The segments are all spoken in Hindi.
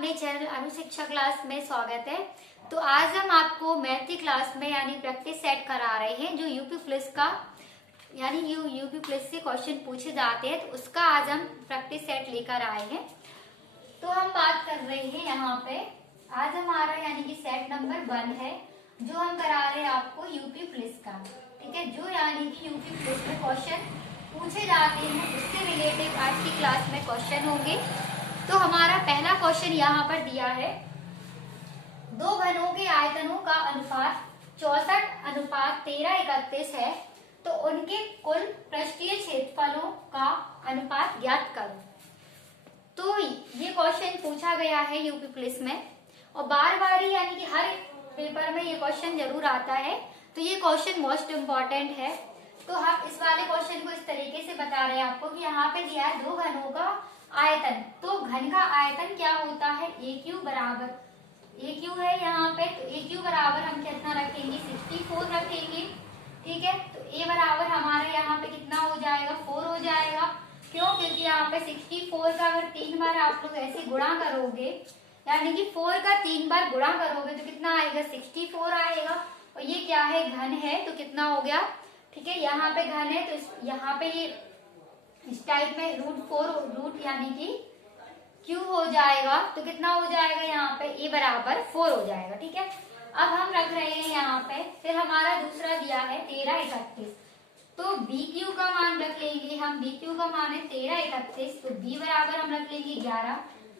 अपने चैनल अनुशिक्षा क्लास में स्वागत है। तो आज हम आपको मैथ की क्लास में यानी प्रैक्टिस सेट करा रहे हैं जो यूपी प्लस का यानी यूपी प्लस से क्वेश्चन पूछे जाते हैं, तो उसका आज हम प्रैक्टिस सेट लेकर आए हैं। तो हम बात कर रहे हैं यहाँ पे आज हमारा यानी कि सेट नंबर 1 है जो हम करा रहे हैं आपको यूपी प्लस का। ठीक है, जो यानी कि यूपी प्लस में क्वेश्चन पूछे जाते हैं उससे रिलेटेड आज की क्लास में क्वेश्चन होंगे। तो हमारा पहला क्वेश्चन यहाँ पर दिया है, दो घनों के आयतनों का अनुपात 64:13:31 है, तो उनके कुल पृष्ठीय क्षेत्रफलों का अनुपात ज्ञात करो। तो ये क्वेश्चन पूछा गया है यूपी प्लस में और बार बार यानी कि हर पेपर में ये क्वेश्चन जरूर आता है, तो ये क्वेश्चन मोस्ट इम्पोर्टेंट है। तो हम इस वाले क्वेश्चन को इस तरीके से बता रहे हैं आपको कि यहाँ पे दिया है दो घनों का आयतन, तो घन का आयतन क्या होता है ए क्यू है यहाँ पे, तो ए क्यू बराबर हम कितना रखेंगे 64 रखेंगे। ठीक है, तो ए बराबर हमारे यहाँ पे कितना हो जाएगा 4 हो जाएगा। क्यों? क्योंकि यहाँ पे 64 का अगर 3 बार आप लोग ऐसे गुणा करोगे यानी कि 4 का 3 बार गुणा करोगे तो कितना आएगा 64 आएगा। और ये क्या है घन है, तो कितना हो गया। ठीक है, यहाँ पे घन है तो यहाँ पे ये इस टाइप में रूट यानी कि क्यू हो जाएगा, तो कितना हो जाएगा यहाँ पे ए बराबर 4 हो जाएगा। ठीक है, अब हम रख रहे हैं यहाँ पे, फिर हमारा दूसरा दिया है 13:31, तो बी क्यू का मान रख लेंगे हम। बी क्यू का मान है 13:31, तो बी बराबर हम रख लेंगे 11।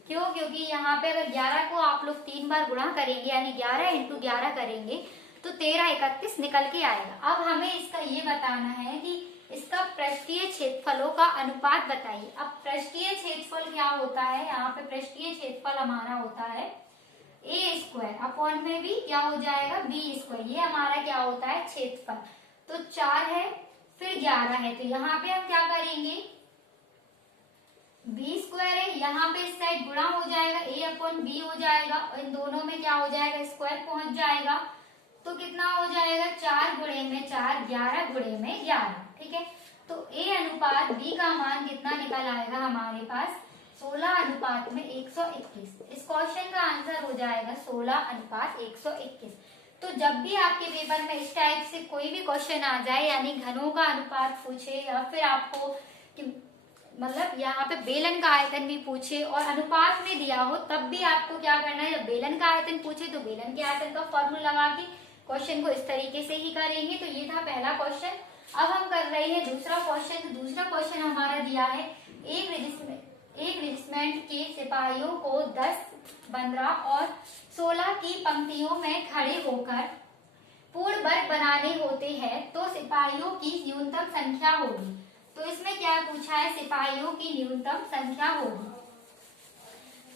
क्यों? क्योंकि यहाँ पे अगर 11 को आप लोग 3 बार गुणा करेंगे यानी 11 × 11 करेंगे तो 13:31 निकल के आएगा। अब हमें इसका ये बताना है कि इसका पृष्ठीय क्षेत्रफलों का अनुपात बताइए। अब पृष्ठीय क्षेत्रफल क्या होता है, यहाँ पे पृष्ठीय क्षेत्रफल हमारा होता है a² अपॉन में भी क्या हो जाएगा b², ये हमारा क्या होता है क्षेत्रफल। तो 4 है फिर 11 है, तो यहाँ पे हम क्या करेंगे b² है, यहाँ पे इस साइड गुणा हो जाएगा a/b हो जाएगा और इन दोनों में क्या हो जाएगा स्क्वायर पहुंच जाएगा, तो कितना हो जाएगा 4 गुणे में 4 11 गुणे में 11। ठीक है, तो a अनुपात b का मान कितना निकल आएगा हमारे पास 16:121। इस क्वेश्चन का आंसर हो जाएगा 16:121। तो जब भी आपके पेपर में इस टाइप से कोई भी क्वेश्चन आ जाए यानी घनों का अनुपात पूछे या फिर आपको मतलब यहाँ पे बेलन का आयतन भी पूछे और अनुपात में दिया हो, तब भी आपको क्या करना है, जब बेलन का आयतन पूछे तो बेलन के आयतन का फॉर्मूला लगा के क्वेश्चन को इस तरीके से ही करेंगे। तो ये था पहला क्वेश्चन। अब हम कर रहे हैं दूसरा क्वेश्चन। तो दूसरा क्वेश्चन हमारा दिया है एक रेजिस्टेंट के सिपाहियों को 10, 15 और 16 की पंक्तियों में खड़े होकर पूर्ण वर्ग बनाने होते हैं, तो सिपाहियों की न्यूनतम संख्या होगी। तो इसमें क्या पूछा है, सिपाहियों की न्यूनतम संख्या होगी।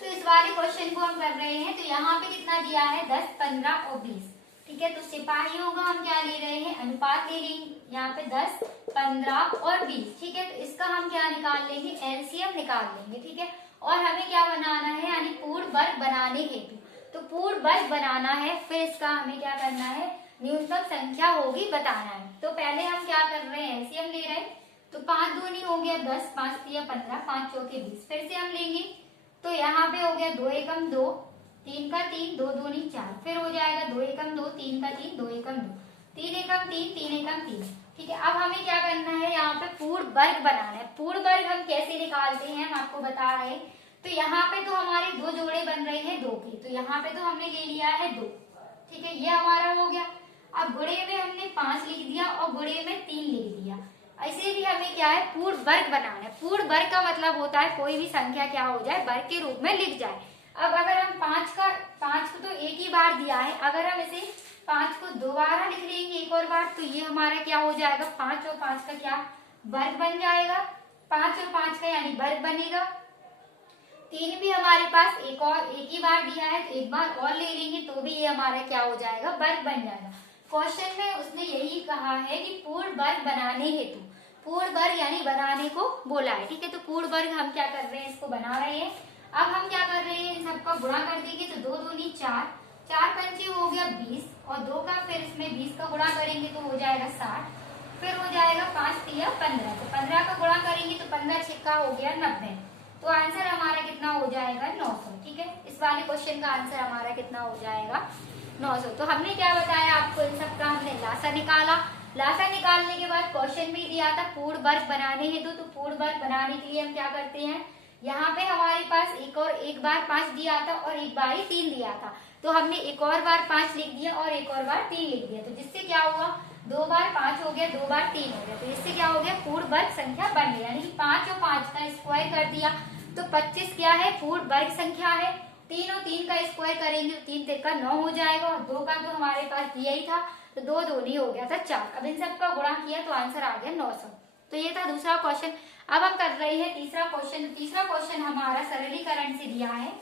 तो इस वाले क्वेश्चन को हम कर रहे हैं, तो यहाँ पे कितना दिया है 10, 15 और 20। ठीक है, तो सिपाहियों का हम क्या ले रहे हैं अनुपात ले लेंगे यहाँ पे 10, 15 और 20। ठीक है, तो इसका हम क्या निकाल लेंगे एलसीएम निकाल लेंगे। ठीक है, और हमें क्या बनाना है यानी पूर्ण वर्ग बनाने हेतु, तो पूर्ण वर्ग बनाना है, फिर इसका हमें क्या करना है न्यूनतम संख्या होगी बताना है। तो पहले हम क्या कर रहे हैं एलसीएम ले रहे हैं, तो 5 दूनी हो गया 10, 5 3 15, 5 चौके 20। फिर से हम लेंगे तो यहाँ पे हो गया 2 एकम 2, 3 का 3, 2 दूनी 4, फिर हो जाएगा 2 एकम 2, 3 का 3, 2 एकम 2, 3 एकम 3, 3 एकम 3। ठीक है, अब हमें क्या करना है यहाँ पे पूर्ण वर्ग बनाना है। पूर्ण वर्ग हम कैसे निकालते हैं हम आपको बता रहे हैं। तो यहाँ पे तो हमारे दो जोड़े बन रहे हैं 2 के, तो यहाँ पे तो हमने ले लिया है 2। ठीक है, ये हमारा हो गया। अब गुणे में हमने 5 लिख दिया और गुणे में 3 लिख दिया। ऐसे भी हमें क्या है पूर्ण वर्ग बनाना है। पूर्ण वर्ग का मतलब होता है कोई भी संख्या क्या हो जाए वर्ग के रूप में लिख जाए। अब अगर हम 5 को तो एक ही बार दिया है, अगर हम इसे 5 को दोबारा लिख लेंगे एक और बार, तो ये हमारा क्या हो जाएगा 5 और 5 का क्या वर्ग बन जाएगा, 5 और 5 का यानी वर्ग बनेगा। 3 भी हमारे पास एक ही बार दिया है, तो एक बार और ले लेंगे तो भी ये हमारा क्या हो जाएगा वर्ग बन जाएगा। क्वेश्चन में उसने यही कहा है कि पूर्ण वर्ग बनाने हेतु, पूर्ण वर्ग यानी बनाने को बोला है। ठीक है, तो पूर्ण वर्ग हम क्या कर रहे हैं इसको बना रहे हैं। अब हम क्या कर रहे हैं इन सबका गुणा कर देंगे, तो 2 दूनी 4, 4 पंचे हो गया 20 और 2 का फिर इसमें 20 का गुणा करेंगे तो हो जाएगा 60, फिर हो जाएगा 5 3 15, तो 15 का गुणा करेंगे तो 15 6 हो गया 90, तो आंसर हमारा कितना हो जाएगा 900। ठीक है, इस वाले क्वेश्चन का आंसर हमारा कितना हो जाएगा 900। तो हमने क्या बताया आपको, इन सब का हमने लासा निकाला। लासा निकालने के बाद क्वेश्चन भी दिया था पूर्ण वर्ग बनाने हेतु। तो पूर्ण वर्ग बनाने के लिए हम क्या करते हैं, यहाँ पे हमारे पास एक बार 5 दिया था और एक बार ही 3 दिया था। तो हमने एक और बार 5 लिख दिया और एक और बार 3 लिख दिया। तो जिससे क्या हुआ, 2 बार 5 हो गया, 2 बार 3 हो गया। तो इससे क्या हो गया, पूर्ण वर्ग संख्या बन गई। यानी कि 5 और 5 का स्क्वायर कर दिया तो 25 क्या है, पूर्ण वर्ग संख्या है। 3 और 3 का स्क्वायर करेंगे तो 3 3 9 हो जाएगा और 2 का तो हमारे पास दिया ही था, तो 2 2 नहीं हो गया था 4। अब इन सब का गुणा किया तो आंसर आ गया 900। तो ये था दूसरा क्वेश्चन। अब हम कर रहे हैं तीसरा क्वेश्चन। तीसरा क्वेश्चन हमारा सरलीकरण से दिया है।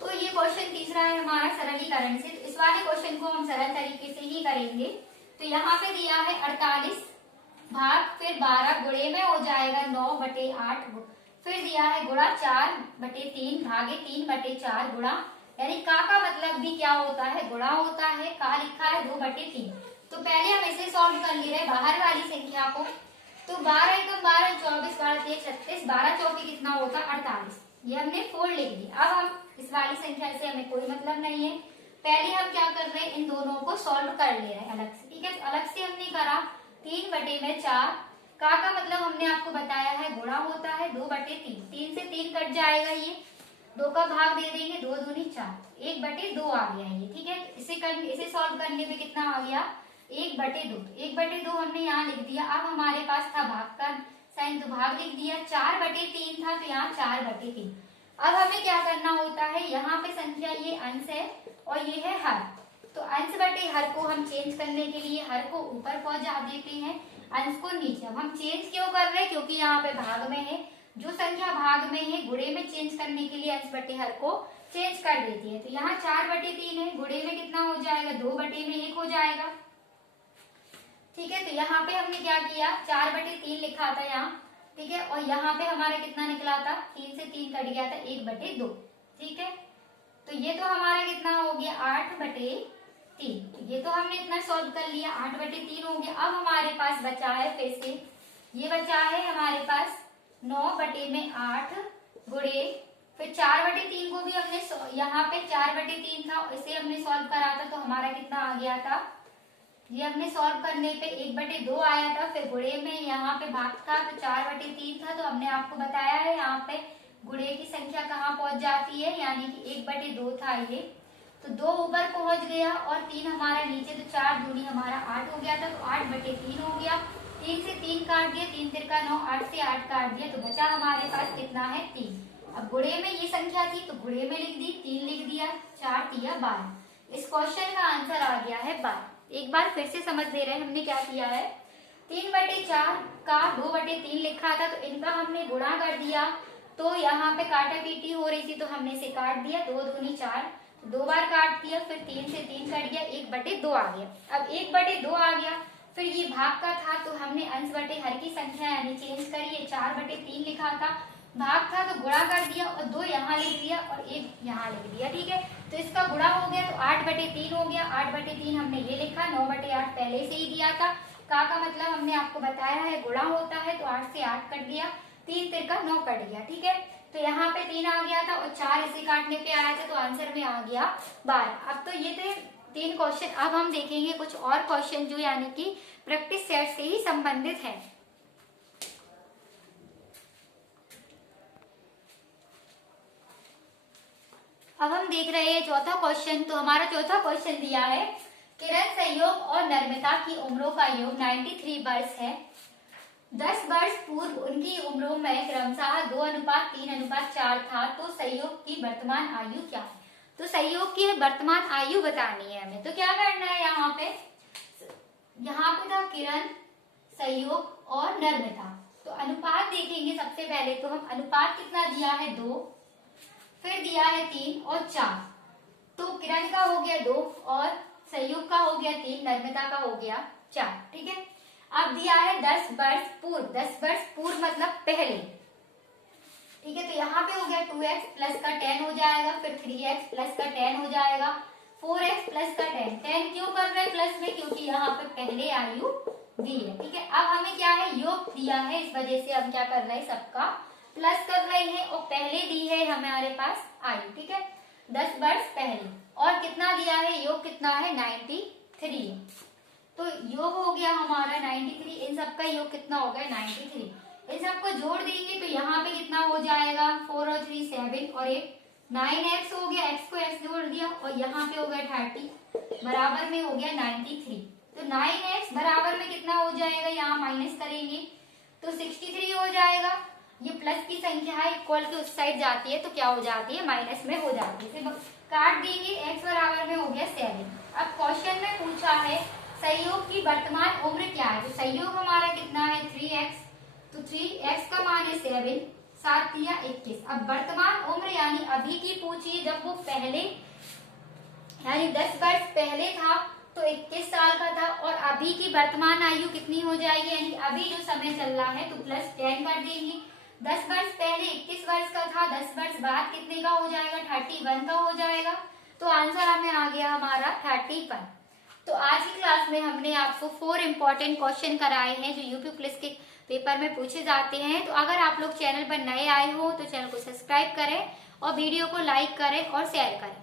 तो ये क्वेश्चन तीसरा है हमारा सरलीकरण से। तो इस वाले क्वेश्चन को हम सरल तरीके से ही करेंगे। तो यहाँ पे दिया है 48 भाग फिर 12 गुणे में हो जाएगा 9/8, फिर दिया है गुणा 4/3 भागे 3/4 गुणा, यानी का मतलब भी क्या होता है, गुणा होता है। का लिखा है 2/3। तो पहले हम इसे सॉल्व कर ले रहे हैं बाहर वाली संख्या को। तो 12 एकम 12, 24, 12 3 36, 12 चौके कितना होता है 48। ये हमने 4 लिख दिया। अब हम इस वाली संख्या से हमें कोई मतलब नहीं है। पहले हम क्या कर रहे हैं, इन दोनों को सॉल्व कर ले रहे हैं अलग से। ठीक है, तो अलग से हमने करा 3/4। का मतलब हमने आपको बताया है गुणा होता है 2/3। 3 से 3 कट जाएगा, ये 2 का भाग दे देंगे, 2 दूनी 4, 1/2 आ गया ये। ठीक है, इसे सॉल्व करने पे कितना आ गया 1/2। 1/2 हमने यहाँ लिख दिया। अब हमारे पास था भाग का साइन, तो भाग लिख दिया। 4/3 था तो यहाँ 4/3। अब हमें क्या करना होता है, यहाँ पे संख्या ये अंश है और ये है हर। तो अंश बटे हर को हम चेंज करने के लिए हर को ऊपर पहुंचा देते हैं, अंश को नीचे। अब हम चेंज क्यों कर रहे हैं, क्योंकि यहाँ पे भाग में है। जो संख्या भाग में है गुणे में चेंज करने के लिए अंश बटे हर को चेंज कर देती है। तो यहाँ 4/3 है, गुणे में कितना हो जाएगा 2/1 हो जाएगा। ठीक है, तो यहाँ पे हमने क्या किया, 4/3 लिखा था यहाँ। ठीक है, और यहाँ पे हमारा कितना निकला था, 3 से 3 कट गया था 1/2। ठीक है, तो ये तो हमारा कितना हो गया 8/3। ये तो हमने इतना सॉल्व कर लिया, 8/3 हो गया। अब हमारे पास बचा है फिर से, ये बचा है हमारे पास 9/8 गुणे फिर 4/3 को भी हमने यहाँ पे 4/3 था, इसे हमने सॉल्व करा था तो हमारा कितना आ गया था, ये हमने सॉल्व करने पे 1/2 आया था। फिर गुणे में यहाँ पे भाग था तो 4/3 था। तो हमने आपको बताया है यहाँ पे गुणे की संख्या कहाँ पहुंच जाती है, यानी कि 1/2 था ये, तो 2 ऊपर पहुंच गया और 3 हमारा नीचे, तो 4 दूनी हमारा 8 हो गया था। तो 8/3 हो गया। 3 से 3 काट दिया, 3 3 9, 8 से 8 काट दिया, तो बचा हमारे पास कितना है 3। अब गुणे में ये संख्या थी तो गुणे में लिख दी, 3 लिख दिया, 4 3 12। इस क्वेश्चन का आंसर आ गया है 12। एक बार फिर से समझ ले रहे हैं, हमने क्या किया है, 3/4 का 2/3 लिखा था तो इनका हमने गुणा कर दिया। तो यहाँ पे काटा पीटी हो रही थी तो हमने इसे काट दिया, 2 दूनी 4, 2 बार काट दिया, फिर 3 से 3 कट गया, 1/2 आ गया। अब 1/2 आ गया, फिर ये भाग का था तो हमने अंश बटे हर की संख्या यानी चेंज करिए, 4/3 लिखा था, भाग था तो गुणा कर दिया और 2 यहाँ लिख दिया और 1 यहाँ लिख दिया। ठीक है, तो इसका गुणा हो गया तो 8/3 हो गया। 8/3 हमने ये लिखा, 9/8 पहले से ही दिया था। का मतलब हमने आपको बताया है गुणा होता है, तो 8 से 8 कट गया, 3 3 9 कट गया। ठीक है, तो यहाँ पे 3 आ गया था और 4 इसे काटने पे आया था, तो आंसर में आ गया 12। अब तो ये थे 3 क्वेश्चन। अब हम देखेंगे कुछ और क्वेश्चन जो यानी कि प्रैक्टिस सेट से ही संबंधित है। अब हम देख रहे हैं चौथा क्वेश्चन। तो हमारा चौथा क्वेश्चन दिया है, किरण, सहयोग और नर्मदा की उम्रों का योग 93 वर्ष है। 10 वर्ष पूर्व उनकी उम्रों में क्रमशः 2:3:4 था। तो सहयोग की वर्तमान आयु क्या है। तो सहयोग की वर्तमान आयु बतानी है हमें। तो क्या करना है, यहाँ पे था किरण, सहयोग और नर्मदा। तो अनुपात देखेंगे सबसे पहले। तो हम अनुपात कितना दिया है 2, फिर दिया है 3 और 4। तो किरण का हो गया 2 और सहयोग का हो गया 3, नर्मदा का हो गया 4। ठीक है, अब दिया है 10 वर्ष पूर्व। 10 वर्ष पूर्व मतलब पहले। ठीक है, तो यहाँ पे हो गया 2x प्लस का 10 हो जाएगा, फिर 3x प्लस का 10 हो जाएगा, 4x प्लस का 10। 10 क्यों कर रहे हैं प्लस में, क्योंकि यहाँ पे पहले आयु दी है। ठीक है, अब हमें क्या है योग दिया है, इस वजह से हम क्या कर रहे हैं सबका प्लस कर रहे हैं और पहले दी है हमारे पास आयु, ठीक है, 10 वर्ष पहले। और कितना दिया है, योग कितना है 93, तो योग हो गया हमारा 93, इन सबका योग कितना हो गया 93। इन सबको जोड़ देंगे तो यहाँ पे कितना हो जाएगा 4 और 3 7 और 8 9x हो गया, x को x जोड़ दिया और यहाँ पे हो गया 30 बराबर में हो गया 93। तो 9x बराबर में कितना हो जाएगा, यहाँ माइनस करेंगे तो 63 हो जाएगा। ये प्लस की संख्या है, इक्वल के उस साइड जाती है तो क्या हो जाती है, माइनस में हो जाती है। फिर काट देंगे, x बराबर में हो गया 7। अब क्वेश्चन में पूछा है संयोग की वर्तमान उम्र क्या है, तो संयोग हमारा कितना है 3x, तो 3x का मान है 7, 7 या 21। अब वर्तमान उम्र यानी अभी की पूछिए, जब वो पहले यानी 10 वर्ष पहले था तो 21 साल का था, और अभी की वर्तमान आयु कितनी हो जाएगी, यानी अभी जो समय चल रहा है तो प्लस 10 कर देंगे। 10 वर्ष पहले 21 वर्ष का था, 10 वर्ष बाद कितने का हो जाएगा 31 का हो जाएगा। तो आंसर हमें आ गया हमारा 31। तो आज की क्लास में हमने आपको 4 इंपॉर्टेंट क्वेश्चन कराए हैं जो यूपी पुलिस के पेपर में पूछे जाते हैं। तो अगर आप लोग चैनल पर नए आए हो तो चैनल को सब्सक्राइब करें और वीडियो को लाइक करें और शेयर करें।